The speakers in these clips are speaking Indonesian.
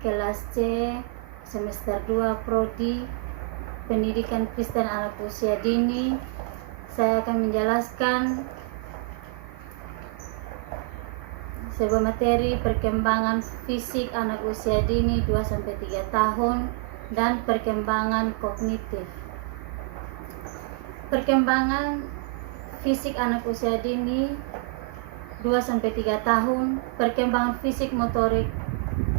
kelas C, semester 2 Prodi Pendidikan Kristen Anak Usia Dini. Saya akan menjelaskan sebuah materi perkembangan fisik anak usia dini 2-3 tahun dan perkembangan kognitif. Perkembangan fisik anak usia dini 2-3 tahun, perkembangan fisik motorik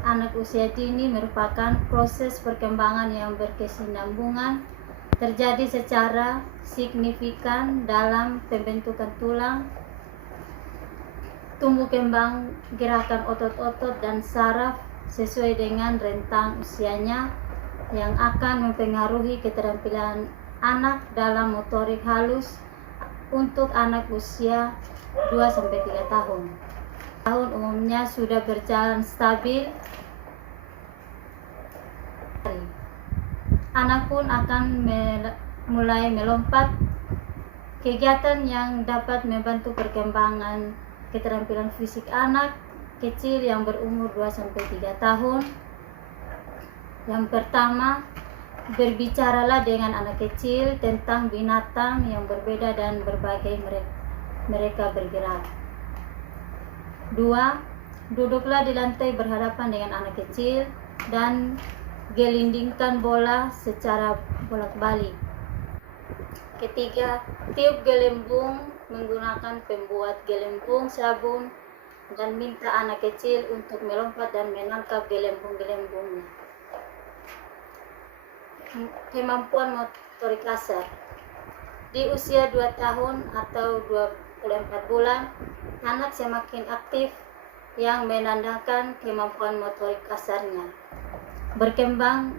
anak usia dini merupakan proses perkembangan yang berkesinambungan terjadi secara signifikan dalam pembentukan tulang, tumbuh kembang gerakan otot-otot dan saraf sesuai dengan rentang usianya yang akan mempengaruhi keterampilan anak dalam motorik halus untuk anak usia 2-3 tahun. Tahun umumnya sudah berjalan stabil. Anak pun akan mulai melompat. Kegiatan yang dapat membantu perkembangan keterampilan fisik anak kecil yang berumur 2-3 tahun. Yang pertama, berbicaralah dengan anak kecil tentang binatang yang berbeda dan berbagai mereka bergerak. 2. Duduklah di lantai berhadapan dengan anak kecil dan gelindingkan bola secara bolak-balik. Ketiga, tiup gelembung menggunakan pembuat gelembung sabun dan minta anak kecil untuk melompat dan menangkap gelembung-gelembungnya. Kemampuan motorik kasar. Di usia 2 tahun atau 24 bulan, anak semakin aktif yang menandakan kemampuan motorik kasarnya berkembang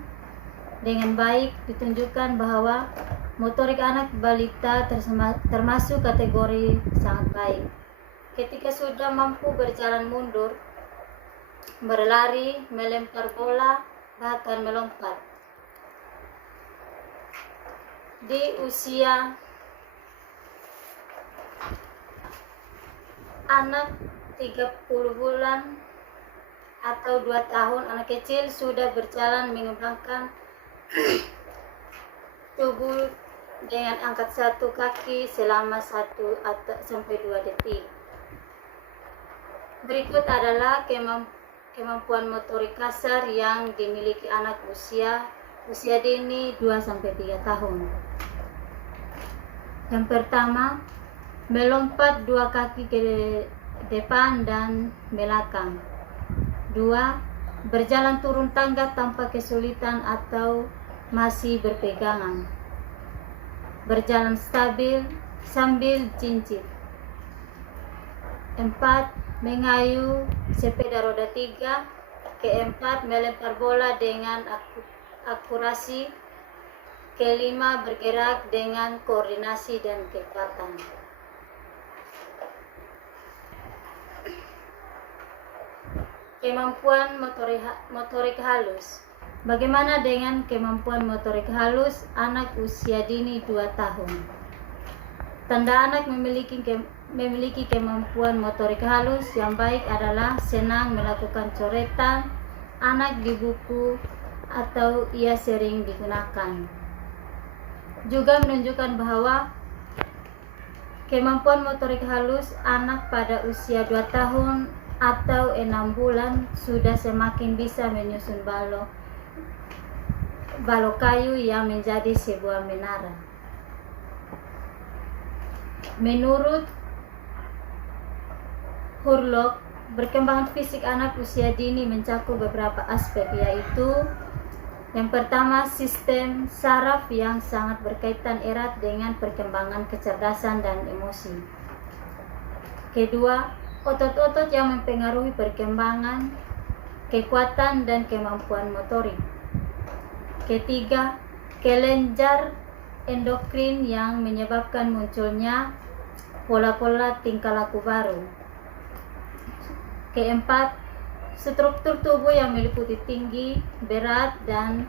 dengan baik, ditunjukkan bahwa motorik anak balita termasuk kategori sangat baik. Ketika sudah mampu berjalan mundur, berlari, melempar bola, bahkan melompat. Di usia anak 30 bulan atau 2 tahun, anak kecil sudah berjalan mengembangkan tubuh dengan angkat 1 kaki selama 1-2 detik. Berikut adalah kemampuan motorik kasar yang dimiliki anak usia dini 2-3 tahun. Yang pertama, melompat 2 kaki ke depan dan belakang. 2. Berjalan turun tangga tanpa kesulitan atau masih berpegangan. Berjalan stabil sambil jincit. 4. Mengayuh sepeda roda 3. Keempat, melempar bola dengan akurasi. Kelima, bergerak dengan koordinasi dan kekuatan. Kemampuan motorik halus. Bagaimana dengan kemampuan motorik halus anak usia dini 2 tahun? Tanda anak memiliki kemampuan motorik halus yang baik adalah senang melakukan coretan anak di buku atau ia sering digunakan. Juga menunjukkan bahwa kemampuan motorik halus anak pada usia 2 tahun atau 6 bulan sudah semakin bisa menyusun balok kayu yang menjadi sebuah menara. Menurut Hurlock, perkembangan fisik anak usia dini mencakup beberapa aspek, yaitu yang pertama, sistem saraf yang sangat berkaitan erat dengan perkembangan kecerdasan dan emosi. Kedua, otot-otot yang mempengaruhi perkembangan, kekuatan, dan kemampuan motorik. Ketiga, kelenjar endokrin yang menyebabkan munculnya pola-pola tingkah laku baru. Keempat, struktur tubuh yang meliputi tinggi, berat, dan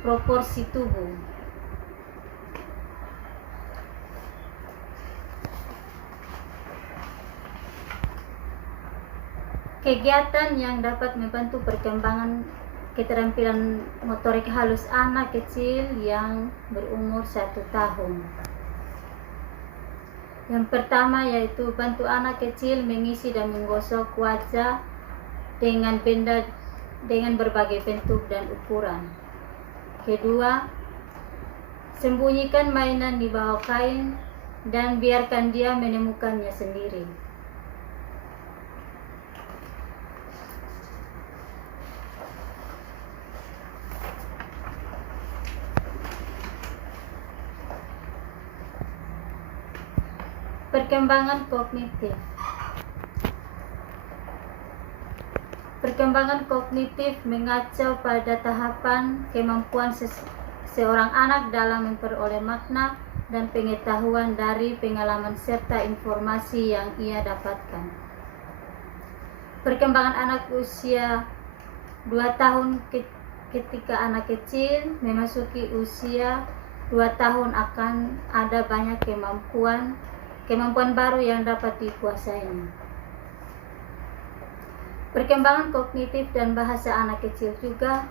proporsi tubuh. Kegiatan yang dapat membantu perkembangan keterampilan motorik halus anak kecil yang berumur 1 tahun. Yang pertama yaitu bantu anak kecil mengisi dan menggosok wajah dengan benda dengan berbagai bentuk dan ukuran. Kedua, sembunyikan mainan di bawah kain dan biarkan dia menemukannya sendiri. Perkembangan kognitif. Perkembangan kognitif mengacu pada tahapan kemampuan seorang anak dalam memperoleh makna dan pengetahuan dari pengalaman serta informasi yang ia dapatkan. Perkembangan anak usia 2 tahun ketika anak kecil memasuki usia 2 tahun akan ada banyak kemampuan baru yang dapat dikuasainya. Perkembangan kognitif dan bahasa anak kecil juga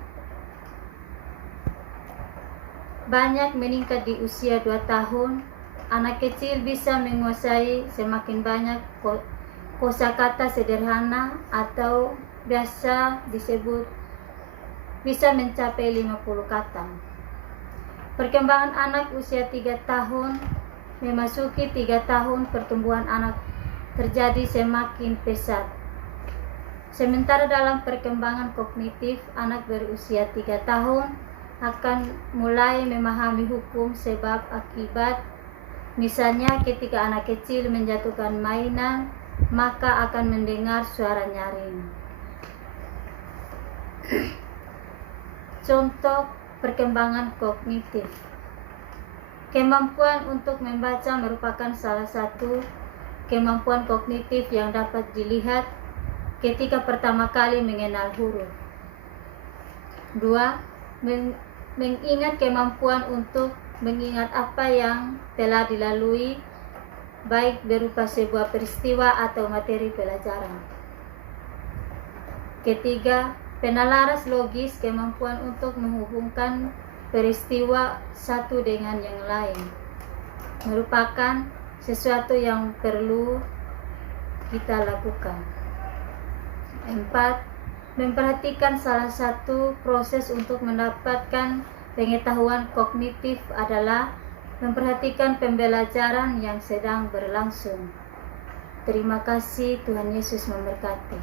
banyak meningkat di usia 2 tahun. Anak kecil bisa menguasai semakin banyak kosakata sederhana atau biasa disebut bisa mencapai 50 kata. Perkembangan anak usia 3 tahun memasuki 3 tahun, pertumbuhan anak terjadi semakin pesat. Sementara dalam perkembangan kognitif, anak berusia 3 tahun akan mulai memahami hukum sebab akibat. Misalnya ketika anak kecil menjatuhkan mainan, maka akan mendengar suara nyaring. Contoh perkembangan kognitif. Kemampuan untuk membaca merupakan salah satu kemampuan kognitif yang dapat dilihat ketika pertama kali mengenal huruf. 2. Mengingat kemampuan untuk mengingat apa yang telah dilalui, baik berupa sebuah peristiwa atau materi pelajaran. Ketiga, penalaras logis, kemampuan untuk menghubungkan peristiwa satu dengan yang lain merupakan sesuatu yang perlu kita lakukan. 4. Memperhatikan salah satu proses untuk mendapatkan pengetahuan kognitif adalah memperhatikan pembelajaran yang sedang berlangsung. Terima kasih, Tuhan Yesus memberkati.